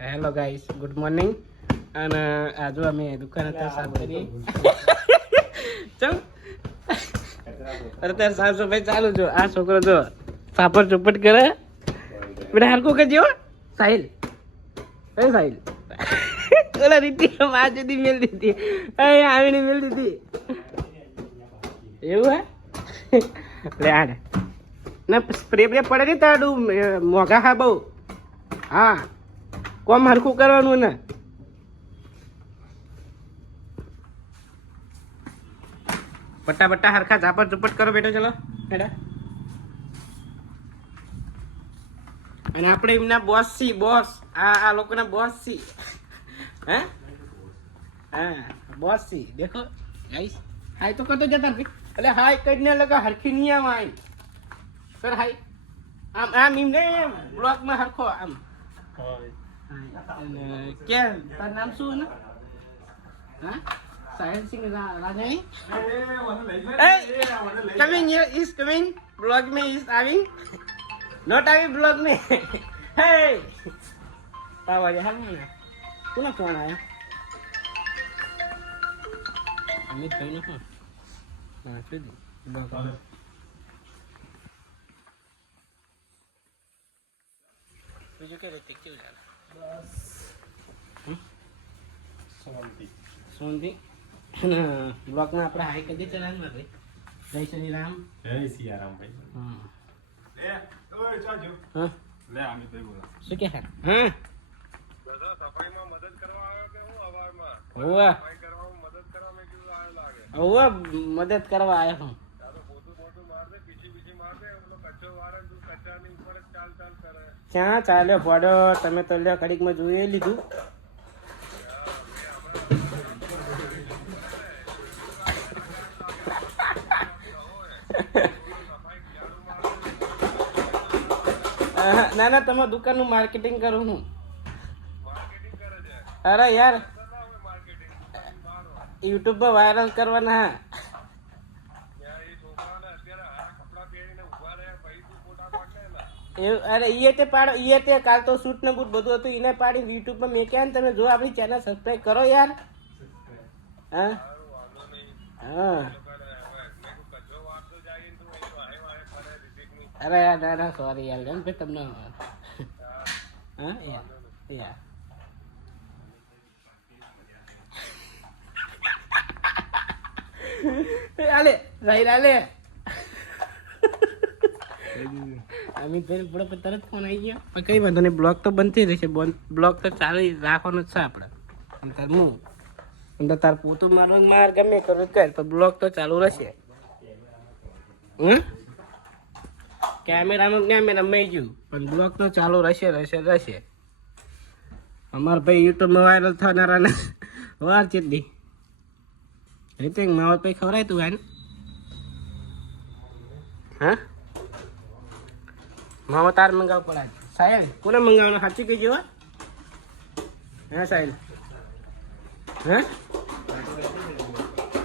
Hello guys, good morning. અને આજુ અમે દુકાન અત્યારે સાફ કરી ચમ અત્યારે સાફ સફાઈ ચાલુ. જો આ છોકરો જો સાપર ચોપટ કરે. બેટા હરકું કરજો સાહિલ. એ સાહિલ ઓલા રીતિ માં સુધી મેલ દીધી, અહીંયા આવીને મેલ દીધી. એવું હે લે આડે ના સ્પ્રે બ્રે પડે નહીં તાડું મોઘા હા બહુ. હા કોમ હરખું કરવાનું ને. પટ્ટા બટ્ટા હરખા ઝાપટ ઝુપટ કરો બેટો. ચલો બેટા. અને આપણે એમના બોસ છી, બોસ. આ લોકોના બોસ છી. હે હા બોસ છી. દેખો ગાઈસ, હાય તો કરતો જતા ભાઈ. એટલે હાય કરીને લગા હરખી નહીં આમ આય સર હાય આમ આમ એમ નહીં બ્લોકમાં હરખો આમ. કે તારું નામ શું ને? હા Sahil Singh Rajani. Coming is coming blog में is having not having blog में. हे पावा हाल में कोना फोन आया? अमित भाई नो फोन. हां छे दो બીજું કે રીતે કેવું ચાલે? બસ સોનથી બ્લોકમાં આપણે હાઈ કદી ચલાવવાનું ભાઈ. જય શ્રી રામ. જય સિયારામ ભાઈ. હા એ ઓય ચાજો. હા લે આમી ભાઈ બોલો. શું કે હા હા દાદા સફાઈમાં મદદ કરવા આવ્યો કે હું અવારમાં? ઓવા સફાઈ કરવામાં મદદ કરવા મે કીધું આયો લાગે. ઓવા મદદ કરવા આવ્યો હું. તારો પોતું માર દે, પીછી માર દે. ઓલો કચ્ચો વારે તું કચ્ચાની ઉપર જ ચાલ કરે. ક્યાં ચાલ્યો ફોડો? તમે તો લ્યો ઘડીકમાં જોઈ લીધું. ના ના તમારા દુકાનનું માર્કેટિંગ કરું હું. અરે યાર યુટ્યુબમાં વાયરલ કરવાના. અરે ઈએ તે પાડો, ઈએ તે કાલ તો શૂટ ને બૂટ બધું હતું એને પાડી યુટ્યુબમાં મેં ક્યાં. તમે જો આપણી ચેનલ સબસ્ક્રાઇબ કરો યાર. હા હા અરે યાર ના ના સોરી યાર ગમ ભાઈ તમને. હા યાર યાર આલે રાઈ આલે અમિત ભાઈ પૂરો તરત ફોન આવી ગયો. પણ કઈ વાંધો નહીં, બ્લોક તો બનતી રહેશે. બ્લોક તો ચાલુ રાખવાનો જ છે આપણે. અને તાર હું અંદર તાર પોતું મારવા માર ગમે કરું કર પણ બ્લોક તો ચાલુ રહેશે. કેમેરામાં મેં ગયું પણ બ્લોક તો ચાલુ રહેશે. અમારા ભાઈ યુટ્યુબમાં વાયરલ થનારા ને વાર ચેતી રીતે માવત ભાઈ ખવડાય તું આને. હા મામા તાર મંગાવ પડાય. સાહેલ કોને મંગાવવાનું સાચી કહીજો. હા સાહેલ હા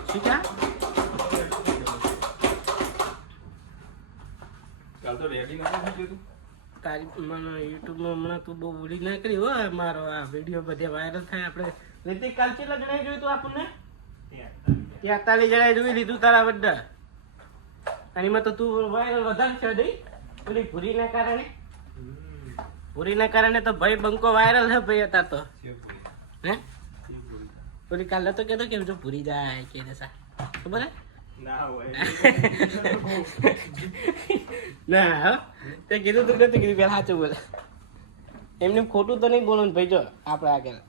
શું ક્યાં કાલ તો રેડી નહોતું કીધું. તારી મને યુટ્યુબમાં હમણાં તું બહુ ઉડી ના કરી હો. મારો આ વિડીયો બધે વાયરલ થાય. આપણે રીતિક કાલ કેટલા જણાએ જોયું તું આપણને? 43 જણાએ જોઈ લીધું તારા બધા. અને એમાં તો તું વાયરલ વધારે છે નહીં પેલી ભૂરીના કારણે તો ભાઈ બંકો વાયરલ છે ભાઈ હતા તો. હે પૂરી કાલ તો કેતો કે જો ભૂરી જાય કે દેસા ખબર હે ના હોય ના હો તે કીધું તું નથી કીધું પેલા સાચું બોલે. એમને ખોટું તો નહીં બોલવાનું ભાઈ. જો આપણે આગળ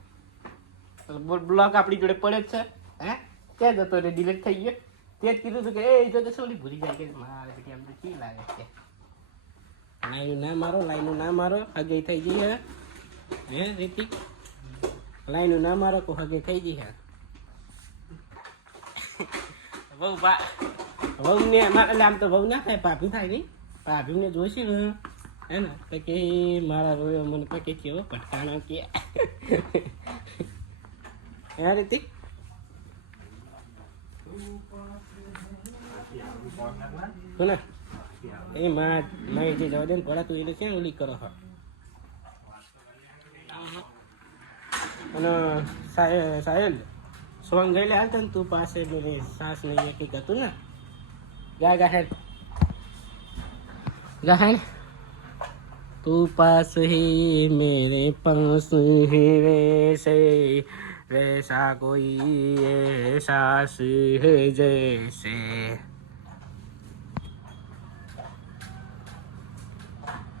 બ્લોક આપણી જોડે પડે જ છે. હે ક્યાં જતો રે ડિલીટ થઈ ગયો. તે જ કીધું હતું કે એ જો તો સોલી ભૂલી જાય કે મારે કેમ તો કી લાગે છે. લાઈનું ના મારો હગે થઈ ગઈ હે. હે રીતિક લાઈનું ના મારો કો હગે થઈ ગઈ હે. વહુ ને એટલે આમ તો વહુ ના થાય, ભાભી થાય નહીં. ભાભીને જોઈશે ને હે ને તો કે મારા રોયો મને તો કે કેવો પટકાણા કે હે રીતિક. કોને એ માં જે જવા દે ને પડા તું એને ક્યાં ઓલી કરો. હા અને સાહેલ સોંગ ગઈ લે હાલતા ને તું પાસે મેરી સાસ નહીં કંઈક હતું ને ગા હેડ तू पास ही मेरे पास ही वैसे वैसा कोई एहसास है जैसे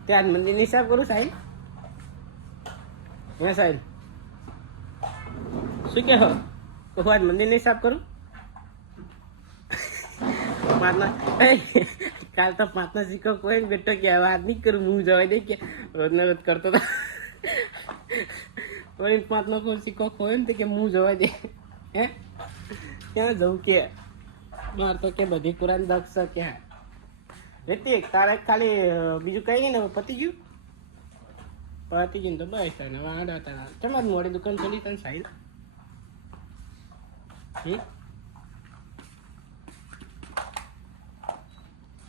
ત્યાં મંદિરની હિસાબ કરું સાહેબ હા સાહેબ શું કહો તો હું આજ મંદિરની હિસાબ કરું પ્રાર્થના કાલ તો પ્રાર્થના શીખો કોઈ ને બેઠો કે વાત નહીં કરું હું જવાય દે કે રોજ ને રોજ કરતો હતો કોઈ પ્રાર્થના કોઈ શીખો કોઈ ને કે હું જવાય દે હે ક્યાં જવું કે માર તો કે બધી કુરાન દક્ષ ક્યાં રીતિક તારે ખાલી બીજું કઈ નહીં ને પતી ગયું ને તો બસ તને વાડા તારા ચમત મોડી દુકાન ખોલી તને સાહેબ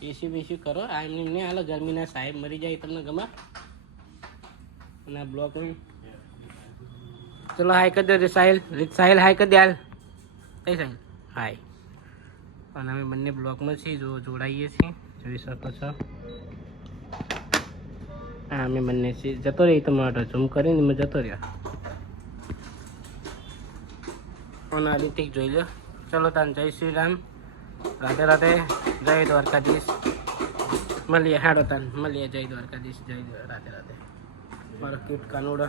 એસી બેસી કરો આ એમને હાલો ગરમીના સાહેબ મરી જાય તમને ગમા અને બ્લોક ચલો હાય કરી દો સાહિલ હાય કરી દે હાલ કઈ સાહિલ હાય અને અમે બંને બ્લોકમાં છીએ જો જોડાઈએ છીએ જોઈ શકો છો હા અમે બંને છીએ જતો રહી તમારો ઝૂમ કરીને મેં જતો રહ્યો અને આ રીતે જોઈ લો ચલો તાન જય શ્રી રામ રાધે રાધે જય દ્વારકાધીશ મળીએ હાડો તાન મળીએ જય દ્વારકાધીશ જય રાધે રાધે મારો ક્યુટ કાનુડો